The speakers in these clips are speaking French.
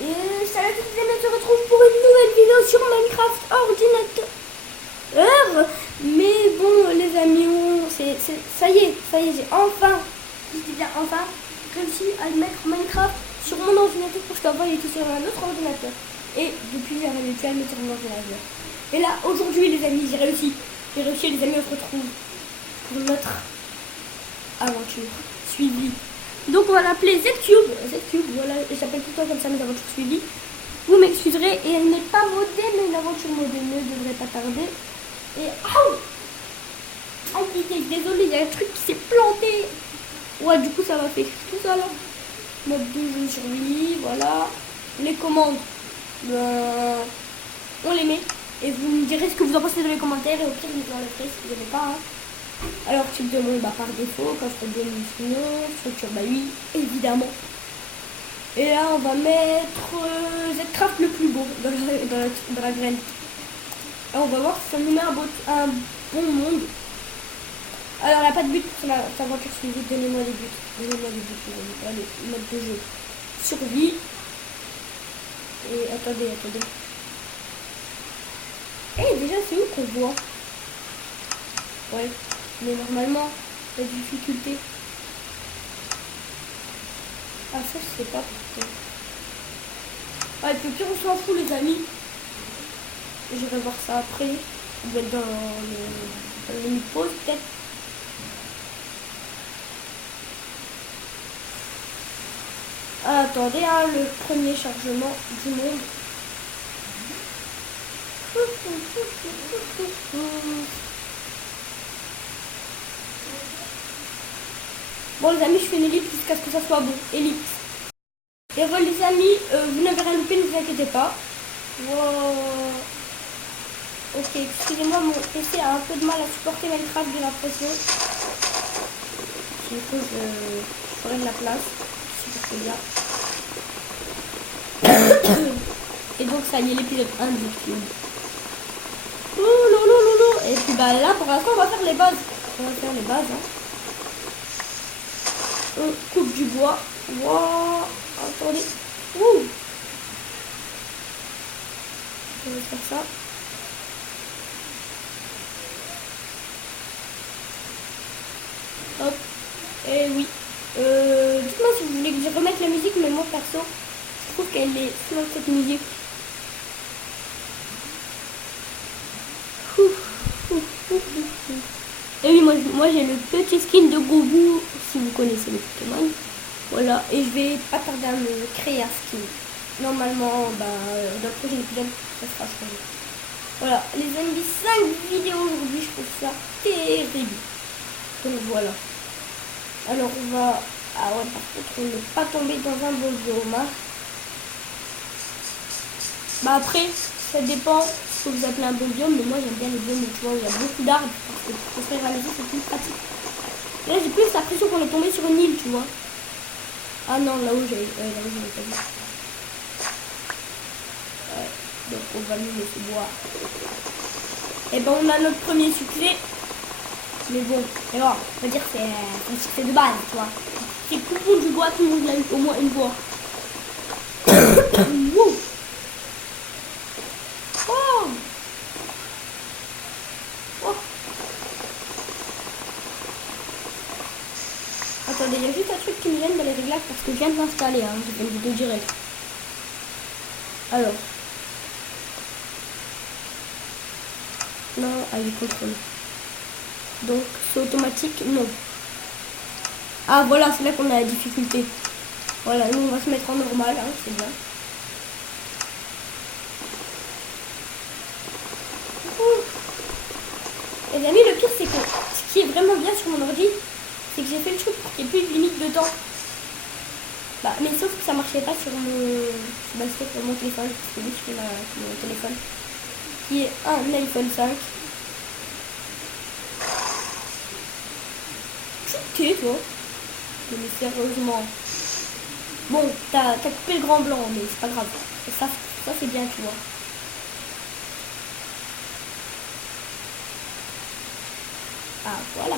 Et salut à tous les amis, on se retrouve pour une nouvelle vidéo sur Minecraft ordinateur. Mais bon les amis, ça y est, j'ai enfin, je dis bien enfin, réussi à mettre Minecraft sur mon ordinateur parce qu'avant il était sur un autre ordinateur. Et depuis j'arrivais plus à le mettre sur mon ordinateur. Et là aujourd'hui les amis, j'ai réussi les amis, on se retrouve pour notre aventure suivie. Donc on va l'appeler ZCube, voilà, j'appelle tout le temps comme ça mes aventures suivies. Vous m'excuserez, et elle n'est pas modée, mais l'aventure modée ne devrait pas tarder. Et désolé, il y a un truc qui s'est planté. Ouais, du coup ça va faire tout ça là. Mode de jeu survie, voilà. Les commandes, on les met. Et vous me direz ce que vous en pensez dans les commentaires, et au pire vous me l'enlèverez si vous n'avez pas. Alors type de monde, par défaut, coffre de munitions, structure, oui, évidemment. Et là on va mettre Zcraft le plus beau dans la graine. Alors on va voir si ça nous met un bon monde. Alors il n'y a pas de but pour cette aventure suivie, donnez-moi des buts. Allez, mode de jeu. Survie. Et attendez. Et déjà c'est où qu'on voit? Ouais. Mais normalement, la difficulté. Ah ça je sais pas pourquoi. Ah et puis pire on s'en fout les amis. Je vais voir ça après. On va être dans le pause peut-être. Ah, attendez, le premier chargement du monde. Bon les amis, je fais une ellipse jusqu'à ce que ça soit bon. Ellipse. Et voilà les amis, vous n'avez rien loupé, ne vous inquiétez pas. Wow. Ok, excusez-moi, mon PC a un peu de mal à supporter Minecraft, j'ai l'impression. Du coup, je ferai de la place. Supportez bien. Et donc ça y est, l'épisode 1 de YouTube. Et puis bah là, pour l'instant, on va faire les bases. On coupe du bois. Wow. Attendez. On va faire ça. Hop. Et oui. Dites-moi si vous voulez que je remette la musique, mais moi perso, je trouve qu'elle est sur cette musique. Et oui, moi j'ai le petit skin de Gobu, si vous connaissez les Pokémon. Voilà, et je vais pas tarder à me créer un skin. Normalement, dans le prochain épisode, ça sera changé. Voilà, les amis, 5 vidéos aujourd'hui, je trouve ça terrible. Donc voilà. Alors on va... Ah ouais, par contre, on ne pas tomber dans un bon biome. Bah après, ça dépend ce que vous appelez un bon biome, mais moi j'aime bien les biomes, tu vois, où il y a beaucoup d'arbres, parce que pour construire la maison, c'est plus pratique. Et là, j'ai plus l'impression qu'on est tombé sur une île, tu vois. Ah non, là où j'ai pas vu. Ouais, donc on va nous laisser boire. Et ben on a notre premier succès. Mais bon, c'est bon, on va dire que c'est un succès de base, tu vois. C'est tout le monde du bois, tout le monde l'a eu au moins une fois. Wow. Attendez, il y a juste un truc qui me gêne dans les réglages parce que je viens de l'installer, j'ai fait une vidéo directe. Alors. Non, avec contrôle. Donc, c'est automatique, non. Ah, voilà, c'est là qu'on a la difficulté. Voilà, nous, on va se mettre en normal, c'est bien. Les amis, le pire, c'est que ce qui est vraiment bien sur mon ordi, c'est que j'ai fait le truc pour qu'il n'y ait plus de limite de temps. Bah, mais sauf que ça marchait pas sur mon téléphone, c'est lui qui fait mon téléphone, qui est un iPhone 5. T'es toi. Mais sérieusement. Bon, t'as coupé le grand blanc, mais c'est pas grave. Ça c'est bien, tu vois. Ah, voilà.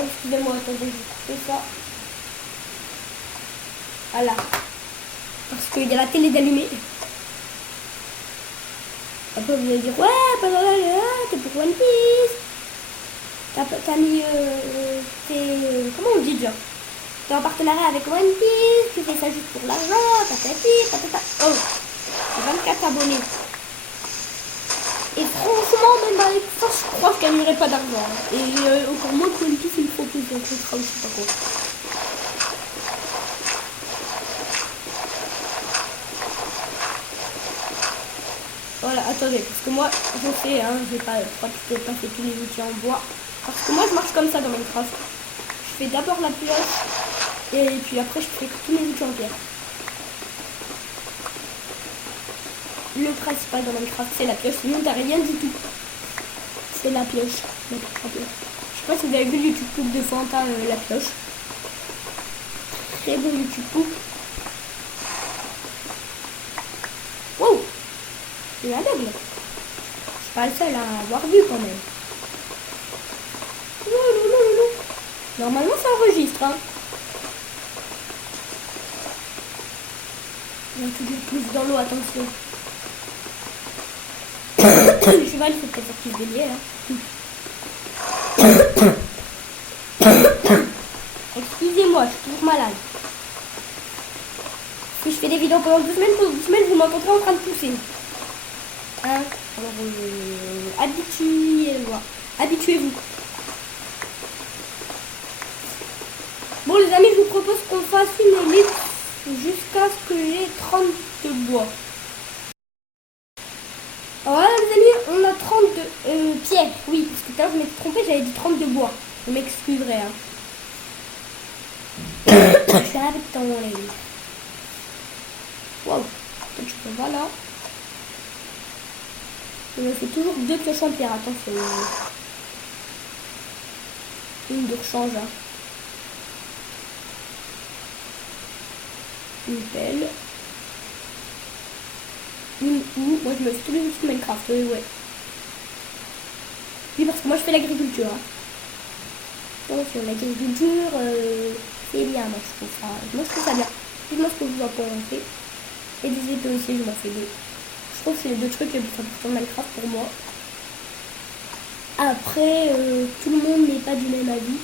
Oh, excusez-moi, attendez, je vais couper ça. Voilà. Parce qu'il y a la télé d'allumée. Après, vous allez dire, ouais, pas dans t'es pour One Piece. T'as mis comment on dit déjà? T'es en partenariat avec One Piece, tu fais ça juste pour l'argent, patati, patata. Oh, 24 abonnés. Et franchement, même avec ça, je crois que je gagnerai pas d'argent. Et encore moins que One Piece, il me faut plus de contrat ou je sais pas quoi. Voilà, attendez, parce que moi, je fais, hein, j'ai pas fait tous les outils en bois. Parce que moi, je marche comme ça dans Minecraft. Je fais d'abord la pioche, et puis après, je fais tous mes outils en pierre. Le principal dans Minecraft, c'est la pioche, sinon t'as rien du tout. C'est la pioche. Je sais pas si vous avez vu le YouTube Coupe de Fanta, la pioche. Très bon YouTube Coupe. Wow! C'est aveugle. Je suis pas le seul à avoir vu quand même. Normalement ça enregistre. Hein. Il y a toujours plus dans l'eau, attention. Le cheval il faut peut-être qu'il se délier là. Excusez-moi, je suis toujours malade. Si je fais des vidéos pendant 2 semaines, vous m'entendrez en train de pousser. Hein? Alors, habituez-vous. Bon les amis, je vous propose qu'on fasse une ellipse jusqu'à ce que j'ai 30 de bois. Alors là les amis, on a 30 de pierre. Oui, parce que tout à l'heure je m'étais trompée, j'avais dit 30 de bois. Vous m'excuserez. Hein. Je suis avec ton lait. Waouh, je peux voir là. Il me fait toujours 2 pioches en pierre, attention. Une de rechange. Hein. Une pelle. Une houe. Moi je me fais tous les outils de Minecraft, ouais. Oui, parce que moi je fais l'agriculture. Hein. Donc l'agriculture, c'est bien, moi je trouve ça. Moi je trouve ça bien. Dites-moi ce que vous en pensez. Et des épées aussi, je m'en fais deux. Je trouve que c'est les 2 trucs les plus importants de Minecraft pour moi. Après, tout le monde n'est pas du même avis.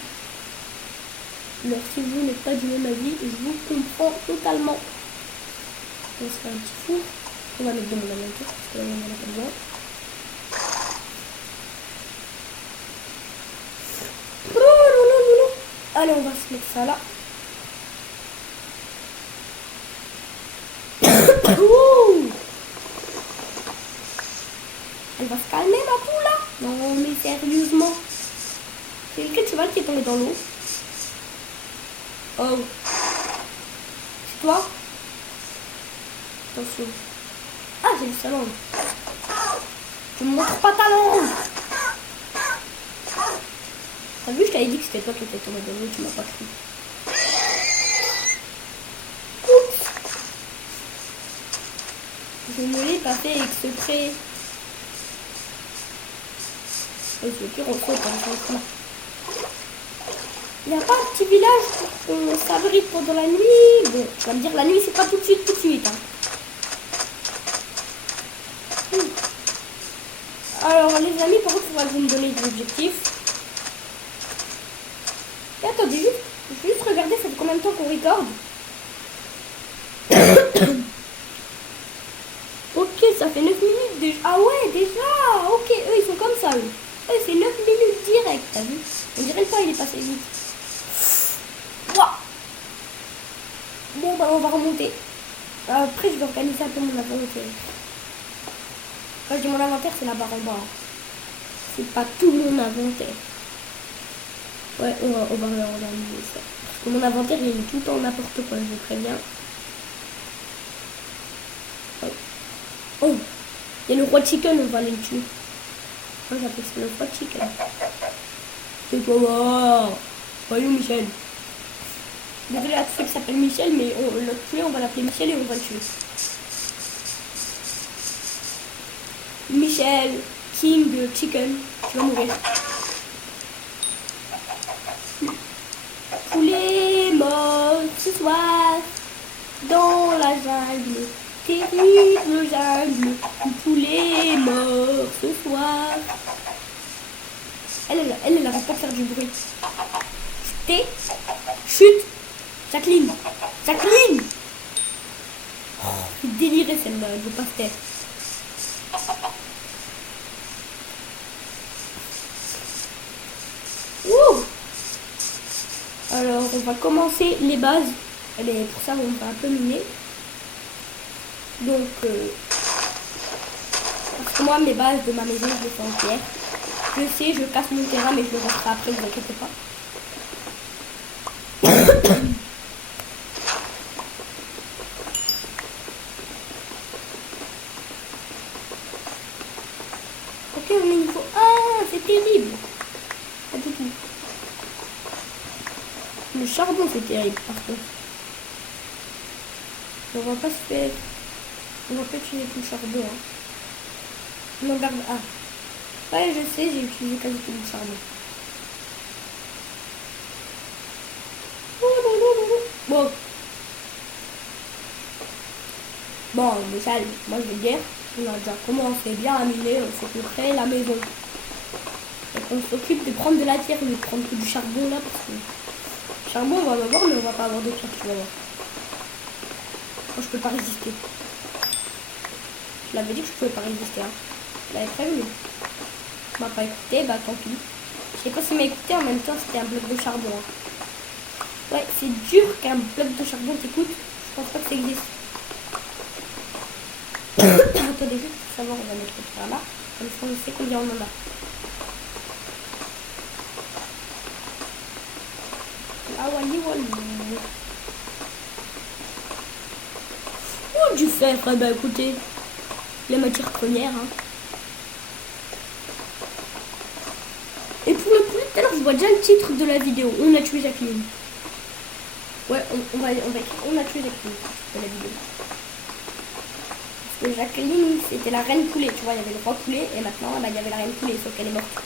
Alors si vous n'êtes pas du même avis, je vous comprends totalement. On se fait un petit four. On va mettre dans mon inventaire parce que là, on en a pas besoin. Allez, on va se mettre ça là. Elle va se calmer ma poule là? Non mais sérieusement. C'est quel cheval qui est tombé dans l'eau? Oh. C'est toi? Attention. Ah, j'ai le salon. Tu me montres pas ta langue. T'as vu, je t'avais dit que c'était toi qui étais tombé dans l'eau, tu m'as pas cru. Oups. Je ne l'ai pas fait exprès. Oh, c'est pire, on saute, hein, il n'y a pas un petit village pour qu'on s'abrite pendant la nuit. Bon, tu vas me dire, la nuit, c'est pas tout de suite. Hein. Alors, les amis, par contre, il faudra que vous me donner des objectifs. Et attendez, je vais juste regarder, ça fait combien de temps qu'on recorde. Ok, ça fait 9 minutes déjà. Ah ouais, déjà. Ok, eux, ils sont comme ça, eux. Eux, c'est 9 minutes direct, t'as vu? On dirait le temps, il est passé vite. Wow. Bon, bah, on va remonter. Après, je vais organiser un peu mon inventaire. Quand je dis mon inventaire, c'est la barre en bas. C'est pas tout mon inventaire. Ouais, on va organiser ça. Parce que mon inventaire, il est tout le temps n'importe quoi, je vous préviens. Oh, il y a le roi chicken, on va aller le tuer. Moi, j'appelle ça le roi chicken. C'est quoi? Salut Michel. Désolé à tous ceux qui s'appellent Michel, mais on l'a tué, on va l'appeler Michel et on va le tuer. Michel, King Chicken, tu vas mourir. soir, dans la jungle, terrible jungle, où poulet est mort ce soir. Elle arrête pas de faire du bruit. C'était... Chut! Jacqueline! Jacqueline! Oh, c'est déliré celle-là, elle veut pas se taire. Ouh! Alors, on va commencer les bases. Et pour ça, on va un peu miner. Donc, parce que moi, mes bases de ma maison, je les fais en pierre. Je sais, je casse mon terrain, mais je le referai après, ne vous inquiétez pas. Ok, on est niveau 1, c'est terrible. Pas du tout. Le charbon, c'est terrible, par contre. On va pas se faire... On va pas utiliser tout le charbon. Hein. Non, garde A. Ouais, je sais, j'ai utilisé quasi tout le charbon. Bon. Bon, déjà, moi je veux dire, on a déjà commencé bien à miner, on s'est créé la maison. Donc on s'occupe de prendre de la terre, de prendre que du charbon là, parce que le charbon on va en avoir, mais on va pas avoir de pierre, tu vas voir. Moi je peux pas résister. Je l'avais dit que je pouvais pas résister, hein. Je l'avais prévenu. On m'a pas écouté, bah tant pis. Je sais pas s'il m'a écouté, en même temps c'était un bloc de charbon. Hein. Ouais, c'est dur qu'un bloc de charbon t'écoute. Je pense pas que ça existe. Attendez juste pour savoir, on va mettre par là. Comme ça on sait combien on en a. Ah wally wally. Oh du fer, ah bah écoutez. Les matières premières. Hein. Et pour le coup, tout à l'heure je vois déjà le titre de la vidéo. On a tué Jacqueline. Ouais, on a tué Jacqueline de la vidéo. Parce que Jacqueline, c'était la reine poulet. Tu vois, il y avait le roi poulet et maintenant, bah, il y avait la reine poulet, sauf qu'elle est morte.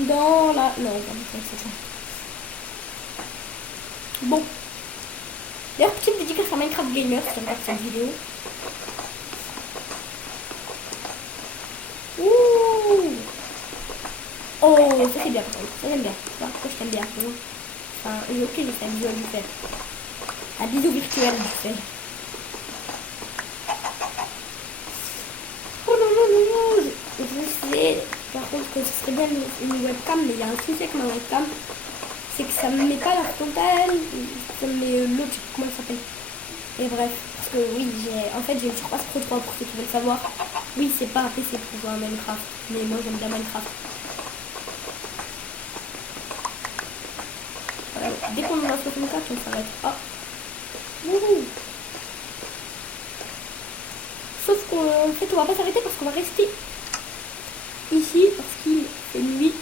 Dans la... Non, c'est ça. Bon. D'ailleurs, petite dédicace à Minecraft Gamer qui regarde cette vidéo. Ouh. Oh, ça c'est bien, ça j'aime bien. Pourquoi je t'aime bien. Enfin, ok, je fais un bisou à lui faire. Un bisou virtuel, je fais. Oh non, non, non, non. Je sais, par contre, que ce serait bien une webcam, mais il y a un souci avec ma webcam. C'est que ça me met pas la totale, ça me met l'autre, comment ça s'appelle. Et bref, parce que oui, en fait j'ai une Surface Pro 3 pour ceux qui veulent savoir. Oui, c'est pas un PC pour jouer à Minecraft, mais moi j'aime bien Minecraft. Voilà, dès qu'on en a 64, on s'arrête. Ah. Wouhou. Sauf qu'en fait on va pas s'arrêter parce qu'on va rester ici parce qu'il fait nuit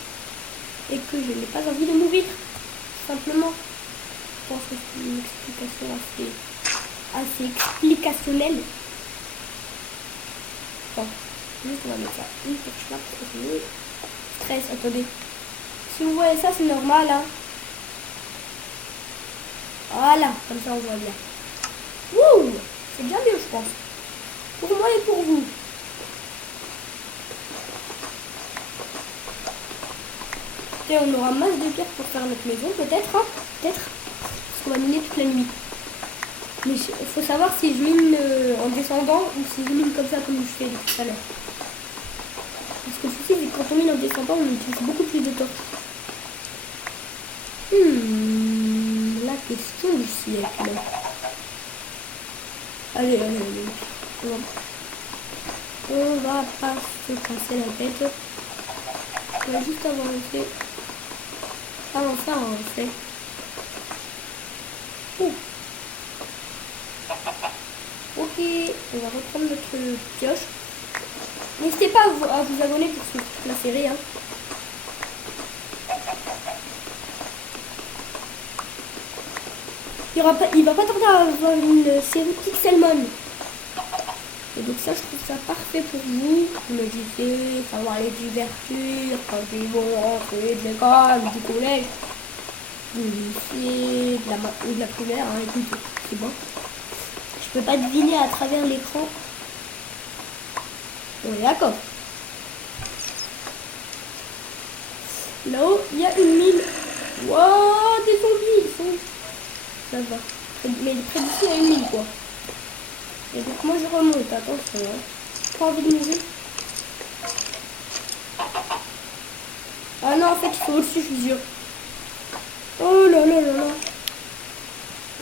et que je n'ai pas envie de mourir. Simplement, je pense que c'est une explication assez explicationnelle. Bon, juste on va mettre ça une petite là parce que c'est mieux. Stress, attendez. Si vous voyez ça, c'est normal. Hein. Voilà, comme ça on voit bien. Wouh, c'est bien mieux, je pense. Pour moi et pour vous. Et on aura masse de pierres pour faire notre maison, peut-être, hein, peut-être, parce qu'on va miner toute la nuit. Mais il faut savoir si je mine en descendant ou si je mine comme ça, comme je fais depuis tout à l'heure. Parce que le souci, c'est que quand on mine en descendant, on utilise beaucoup plus de torches. La question du siècle. Allez. On va pas se casser la tête. On va juste avancer. Avancer. Oh. Ok, on va reprendre notre pioche. N'hésitez pas à vous abonner pour suivre toute la série. Hein. Il va pas tarder à avoir une série Pixelmon. Et donc ça, je trouve ça parfait pour vous. Vous me dites, ça va les divertir quand ils vont rentrer de l'école, du collège. du lycée, de la primaire, hein, écoute, c'est bon. Je peux pas deviner à travers l'écran. On est d'accord. Là-haut, il y a une mine. Waouh, des zombies, ils sont... Ça va. Mais près d'ici, il y a une mine, quoi. Et donc, moi, je remonte. Attention, hein. Pas envie de mourir. Ah non, en fait, il faut au-dessus, je suis sûre. Oh là là là là.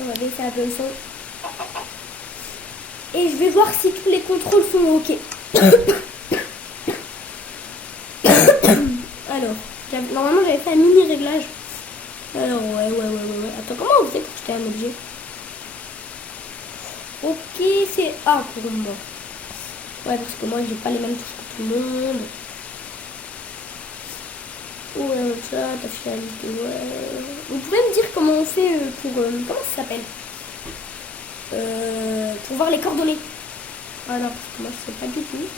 On va baisser un peu le son. Et je vais voir si tous les contrôles sont ok. Alors, normalement, j'avais fait un mini réglage. Alors, ouais. Attends, comment on faisait pour jeter un objet? Ok, c'est A pour moi. Ouais, parce que moi, j'ai pas les mêmes touches que tout le monde. Ouais, ça, t'as fait la liste, ouais. Vous pouvez me dire comment on fait pour... comment ça s'appelle pour voir les coordonnées. Alors, parce que moi, je sais pas du tout.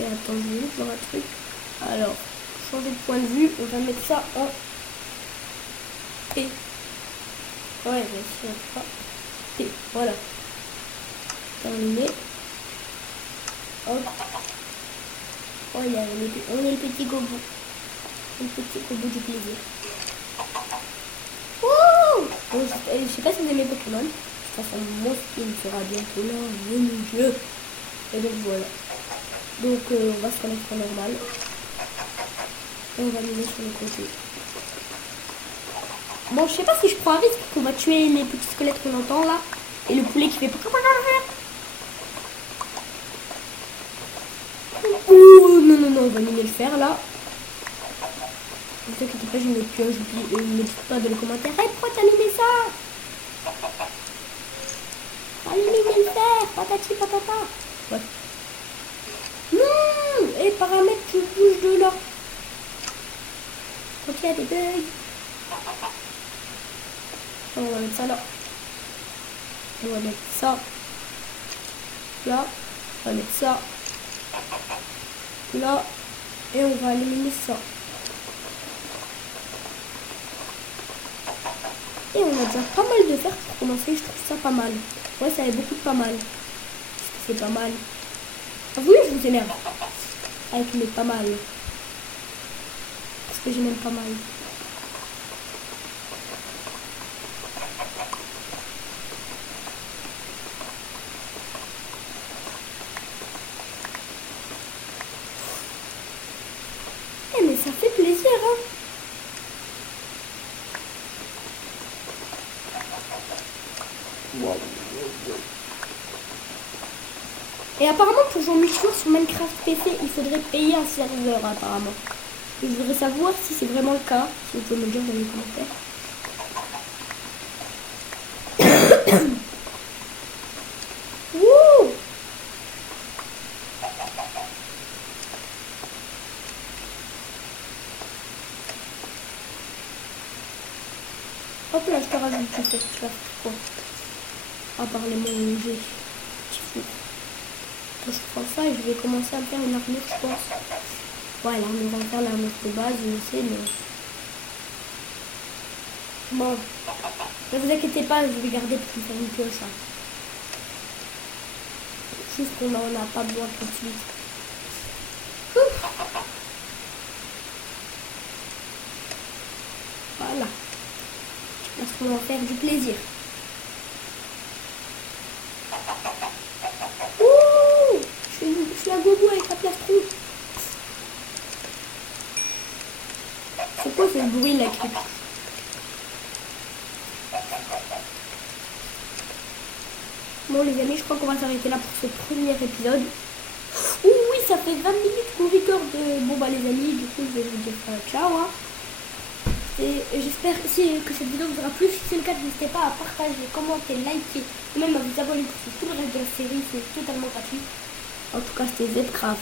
Et attends, je vais voir un truc. Alors, changer de point de vue, on va mettre ça en P. Ouais, bien sûr, pas P. Voilà. Terminé. Hop. Oh, on est le petit gobo. Le petit gobo du plaisir. Oh bon, je sais pas si vous aimez Pokémon. De toute façon, mon skin sera bientôt là. Mon Dieu. Et donc voilà. Donc on va se connecter en normal. Et on va miser sur le côté. Bon, je sais pas si je prends un risque qu'on va tuer les petits squelettes qu'on entend là. Et le poulet qui fait... Oh non, on va miner le fer là. Ne vous inquiétez pas, j'ai une pioche. Ne dites pas dans les commentaires. Hey, pourquoi t'as miné ça? Allez, miner le fer, patati patata. Ouais. Non. Et paramètres, tu bouges de là. Quand il y a des bugs. On va mettre ça là. On va mettre ça là. On va mettre ça là. Et on va éliminer ça. Et on a déjà pas mal de fer pour commencer. Je trouve ça pas mal. Ouais, ça avait beaucoup de pas mal. C'est pas mal. Ah oui, je vous énerve. Avec mes pas mal. Parce que je m'aime pas mal. Eh mais ça fait plaisir, hein. Wow. Et apparemment pour jouer multijoueur sur Minecraft PC, il faudrait payer un serveur apparemment. Et je voudrais savoir si c'est vraiment le cas. Si vous pouvez me le dire dans les commentaires. Wouh! Hop là, je te rajoute peut-être, tu vas faire quoi? À part les mots G. Petit fou. Je prends ça et je vais commencer à faire une armure, je pense. Ouais, l'armure, on va faire l'armure de base, je sais, mais... Bon. Ne vous inquiétez pas, je vais garder pour faire une pioche. Hein. Juste qu'on n'en a pas besoin tout de suite. Ouf. Voilà. Parce qu'on va faire du plaisir. Ouh, je suis un gogo avec la plastron. C'est quoi ce bruit là qui... Bon les amis, je crois qu'on va s'arrêter là pour ce premier épisode. Ouh oui, ça fait 20 minutes qu'on record. Bon bah les amis, du coup je vais vous dire ciao. Hein. Et j'espère que cette vidéo vous aura plu. Si c'est le cas, n'hésitez pas à partager, commenter, liker, ou même à vous abonner pour tout le reste de la série. C'est totalement gratuit. En tout cas, c'était Zcraft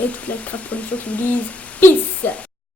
et toute la Craft Production qui vous disent peace.